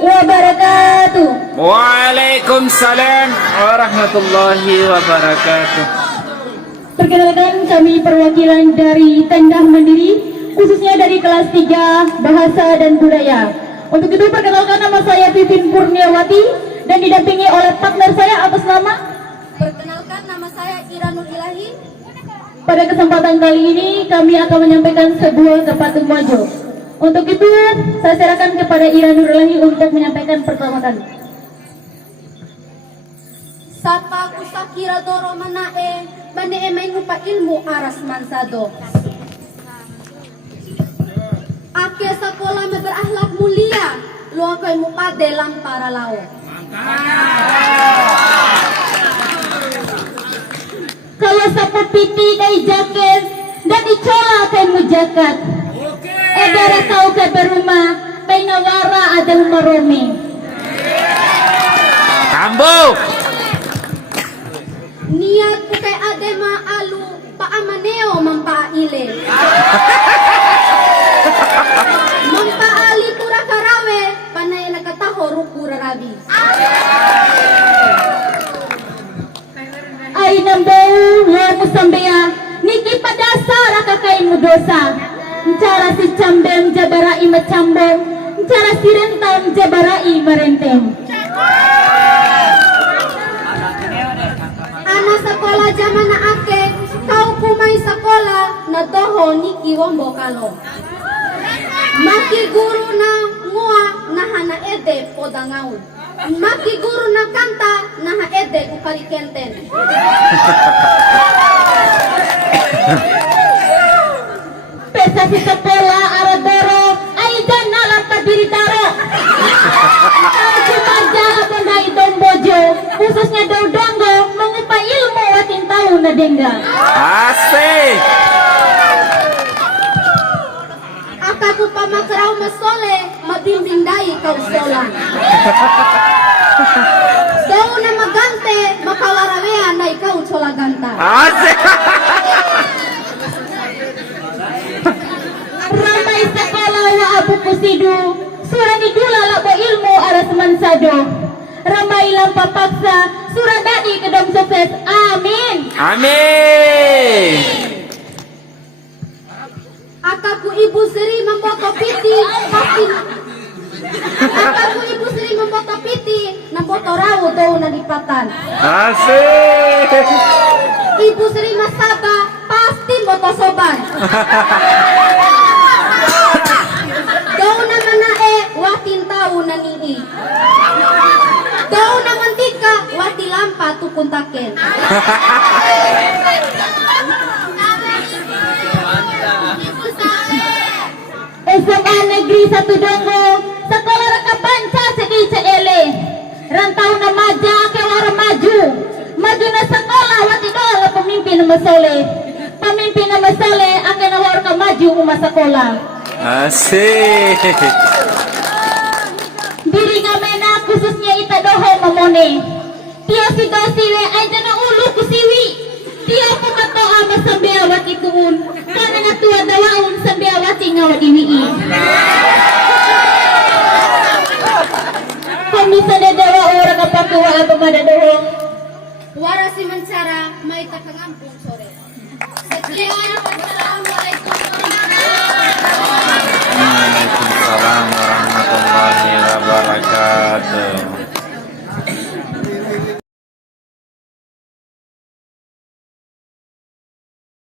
wabarakatuh. Waalaikumsalam warahmatullahi wabarakatuh. Perkenalkan, kami perwakilan dari Tenda Mandiri, khususnya dari kelas 3 Bahasa dan Budaya. Untuk itu perkenalkan, nama saya Pipin Purniawati dan didampingi oleh partner saya atas nama. Perkenalkan, nama saya Ira Nur Ilahi. Pada kesempatan kali ini kami akan menyampaikan sebuah kepatung mojo. Untuk itu saya serahkan kepada Ira Nur Ilahi untuk menyampaikan pertama kali. Sapa kusakira doro manae, bane main upa ilmu aras mansado. Ake sekolah berakhlak mulia, lo ako'y mupa dalam para lao. Kalau sapa piti kay jaket dan icola kay mujakat. Edara tau kay berumah, kay nawara ada umarumi. Kambo. Niat ko kay adema alu, paamaneo mampaile. Mampaali pura karawe, panay nagkataho rupura rabi. Ay nambau lo musambea, niki padasar kakay mo dosa. Cara si cambem jabarai macambem, cara si rentam jabarai marentem. Ana sekolah zaman na ake, kau kumay sekolah na toho niki wombo kalo. Maki guru na ngua na hana ede podangaw. Maki guru na kanta na ha ede ukarikenten. Pesa si sekolah aradoro, ay dyan nalang diri taro. Ako maja ako na itong bojo, khususnya daw danggo, mengupa ilmu wating tahu na dengga. Asik. Akaku pamakraw masole, mabimbing dai kau solan. Daw na magante, makawarawean na ikaw solaganta. Asik. Ramai sekolah wa abu kusidu, surani dula labo ilmu aras mansado. Ramai lampa paksa, suradadi kedom sukses. Amin. Amin. Akaku ibu Sri memboto piti, Akaku ibu Sri memboto piti, namboto rawo daw na lipatan. Asik. Ibu Sri Masaba pasti boto soban. Daw na manae, watin tao na nii. Daw na mantika, wati lampa tukuntaken. SMA Negeri 1 Donggo, sekolah rekapanca segi ceele. Rantau na maja ke wara maju. Maju na sekolah wati dola pemimpin na masole. Pemimpin na masole akan nawar ka maju uma sekolah. Asik. Diri gamena khususnya ita doho mamone. Tio si dosiwe ay dana ulu kusiwi. Tio pumato ama sambea wati tuun. Kana nga tuwa dawaun sambea wati nga wadiwii. Komisa na dawa ora kapakuwa ang pamadadoho. Wara si Mansara, may takangampong sore. Sekian